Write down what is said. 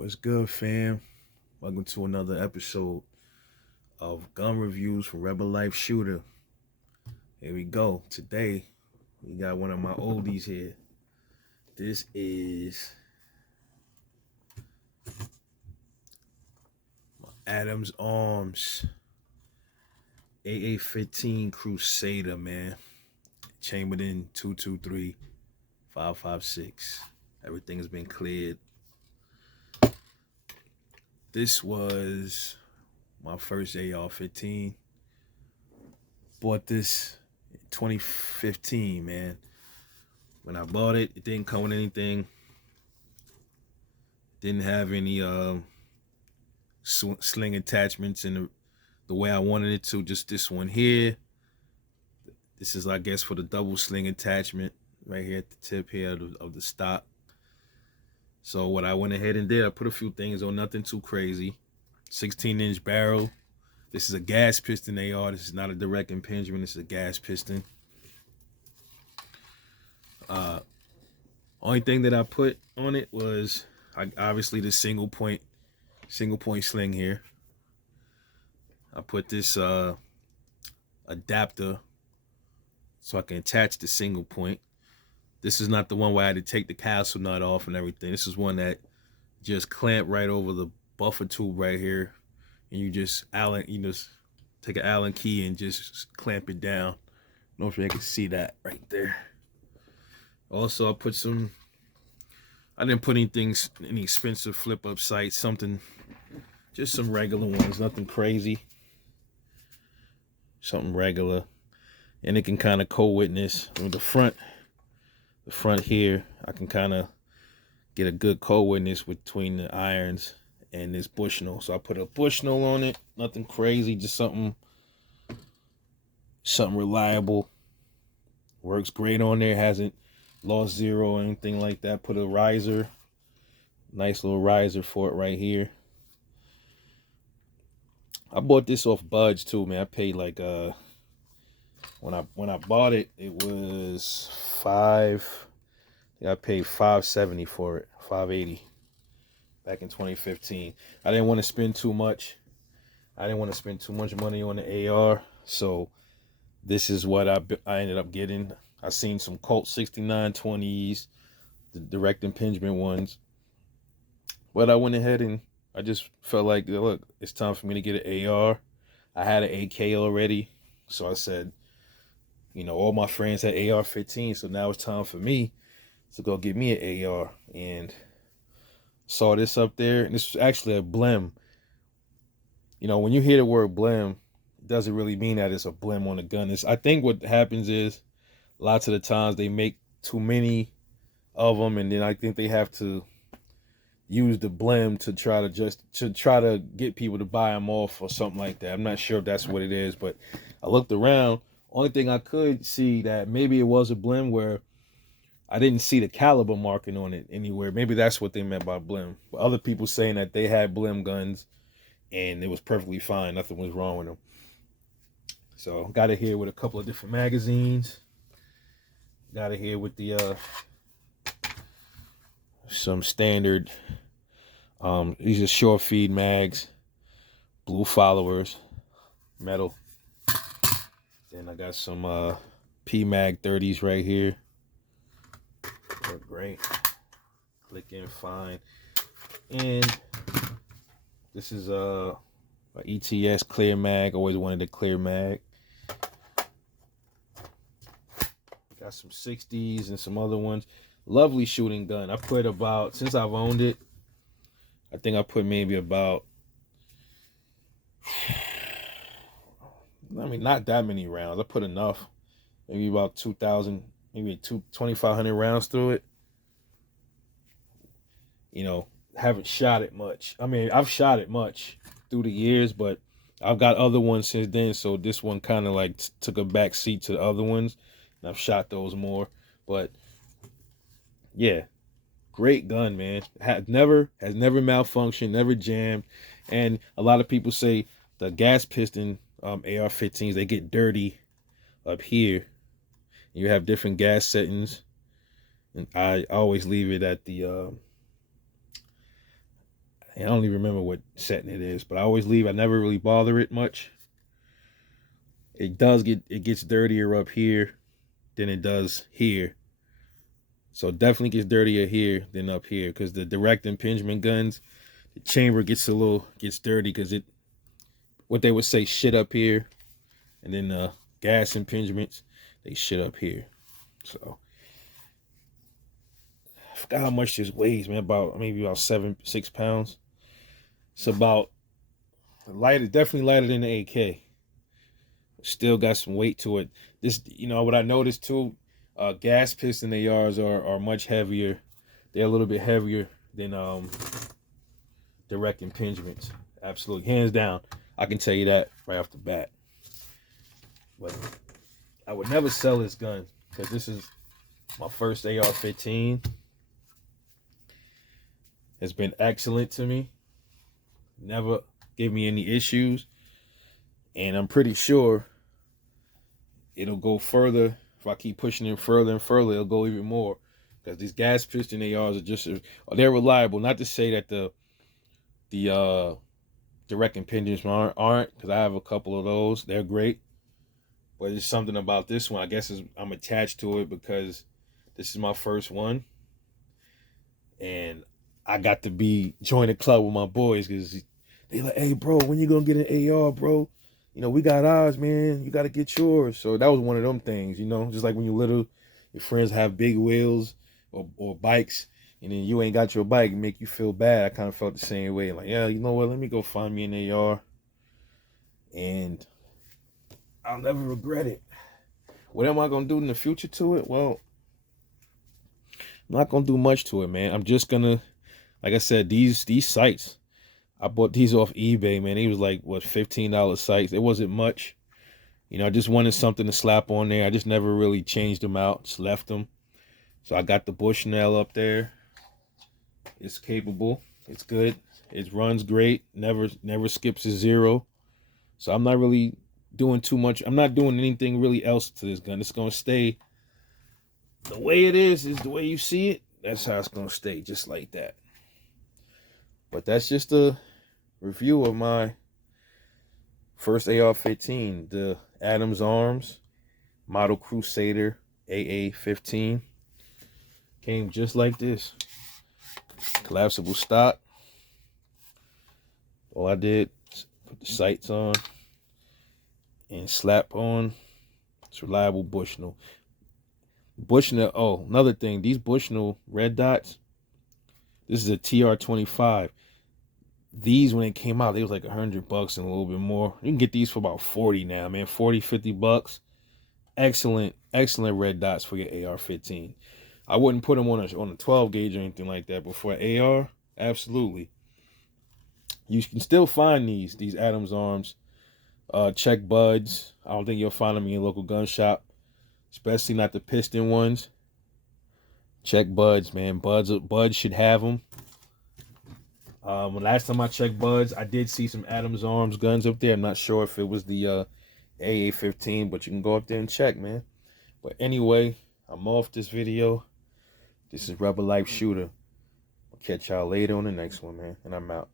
What's good, fam? Welcome to another episode of Gun Reviews from Rebel Life Shooter. Here we go. Today, we got one of my oldies here. This is Adams Arms AA15 Crusader, man. Chambered in 223-556. Everything has been cleared. This was my first AR-15. Bought this in 2015, man. When I bought it, it didn't come with anything. Didn't have any sling attachments in the way I wanted it to. Just this one here. This is, I guess, for the double sling attachment right here at the tip here of the stock. So what I went ahead and did, I put a few things on, nothing too crazy. 16-inch barrel. This is a gas piston AR. This is not a direct impingement. This is a gas piston. Only thing that I put on it was obviously the single point sling here. I put this adapter so I can attach the single point. This is not the one where I had to take the castle nut off and everything. This is one that just clamped right over the buffer tube right here, and you just take an Allen key and just clamp it down. I don't know if you can see that right there. Also, I didn't put any expensive flip up sights, just some regular ones, nothing crazy. Something regular. And it can kind of co-witness with the front here. I can kind of get a good co-witness between the irons and this Bushnell. So I put a Bushnell on it, nothing crazy, just something reliable. Works great on there, hasn't lost zero or anything like that. Put a riser, nice little riser for it right here. I bought this off Budge too, man. I paid like when I bought it, it was I paid $570 for it, $580 back in 2015. I didn't want to spend too much. I didn't want to spend too much money on the AR, so this is what I ended up getting. I seen some Colt 6920s, the direct impingement ones, but I went ahead and I just felt like, look, it's time for me to get an AR. I had an AK already, so I said, all my friends had AR-15, so now it's time for me to go get me an AR. And saw this up there, and this was actually a blim. When you hear the word blim, it doesn't really mean that it's a blim on a gun. I think what happens is, lots of the times they make too many of them, and then I think they have to use the blim to try to get people to buy them off or something like that. I'm not sure if that's what it is, but I looked around. Only thing I could see that maybe it was a blim where I didn't see the caliber marking on it anywhere. Maybe that's what they meant by blim. But other people saying that they had blim guns and it was perfectly fine. Nothing was wrong with them. So got it here with a couple of different magazines. Got it here with the some standard these are short feed mags, blue followers, metal. Then I got some P-Mag 30s right here. They're great. Click in fine. And this is a ETS clear mag. Always wanted a clear mag. Got some 60s and some other ones. Lovely shooting gun. I put since I've owned it, I think I put maybe about, not that many rounds. I put enough. Maybe about 2,000, maybe 2,500 rounds through it. Haven't shot it much. I've shot it much through the years, but I've got other ones since then. So this one kind of like took a back seat to the other ones. And I've shot those more. But yeah, great gun, man. Has never malfunctioned, never jammed. And a lot of people say the gas piston AR-15s, they get dirty up here. You have different gas settings, and I always leave it at the And I don't even remember what setting it is, but I always leave. I never really bother it much. It gets dirtier up here than it does here. So it definitely gets dirtier here than up here, because the direct impingement guns, the chamber gets dirty, because what they would say, shit up here, and then gas impingements, they shit up here. So I forgot how much this weighs, man. Maybe about 6 pounds. It's about lighter, definitely lighter than the AK. Still got some weight to it. This, what I noticed too, gas piston ARs are much heavier. They're a little bit heavier than direct impingements. Absolutely, hands down. I can tell you that right off the bat. But I would never sell this gun, because this is my first AR-15. It's been excellent to me. Never gave me any issues. And I'm pretty sure it'll go further. If I keep pushing it further and further, it'll go even more. Because these gas piston ARs they're reliable. Not to say that the direct impingements aren't, because I have a couple of those. They're great. But there's something about this one. I guess I'm attached to it because this is my first one. And I got to join the club with my boys, because they like, hey, bro, when you going to get an AR, bro? We got ours, man. You got to get yours. So that was one of them things, just like when you're little, your friends have big wheels or bikes, and then you ain't got your bike, and make you feel bad. I kind of felt the same way. Like, yeah, you know what? Let me go find me an AR, and I'll never regret it. What am I going to do in the future to it? Well, I'm not going to do much to it, man. I'm just going to, like I said, these sights, I bought these off eBay, man. They was like, what, $15 sights. It wasn't much. I just wanted something to slap on there. I just never really changed them out, just left them. So I got the Bushnell up there. It's capable. It's good. It runs great. Never skips a zero. So I'm not really doing too much. I'm not doing anything really else to this gun. It's going to stay the way it is the way you see it. That's how it's going to stay, just like that. But that's just a review of my first AR-15, the Adams Arms Model Crusader AA15. Came just like this. Collapsible stock. All I did was put the sights on and slap on. It's reliable Bushnell. Oh, another thing, these Bushnell red dots, this is a TR25. These, when they came out, they was like $100 and a little bit more. You can get these for about 40 now, man. 40, 50 bucks. Excellent red dots for your AR-15. I wouldn't put them on a 12 gauge or anything like that, but for an AR, absolutely. You can still find these Adams Arms. Check buds. I don't think you'll find them in your local gun shop, especially not the piston ones. Check buds, man. Buds should have them. Last time I checked buds, I did see some Adams Arms guns up there. I'm not sure if it was the AA15, but you can go up there and check, man. But anyway, I'm off this video. This is Rebel Life Shooter. I'll catch y'all later on the next one, man. And I'm out.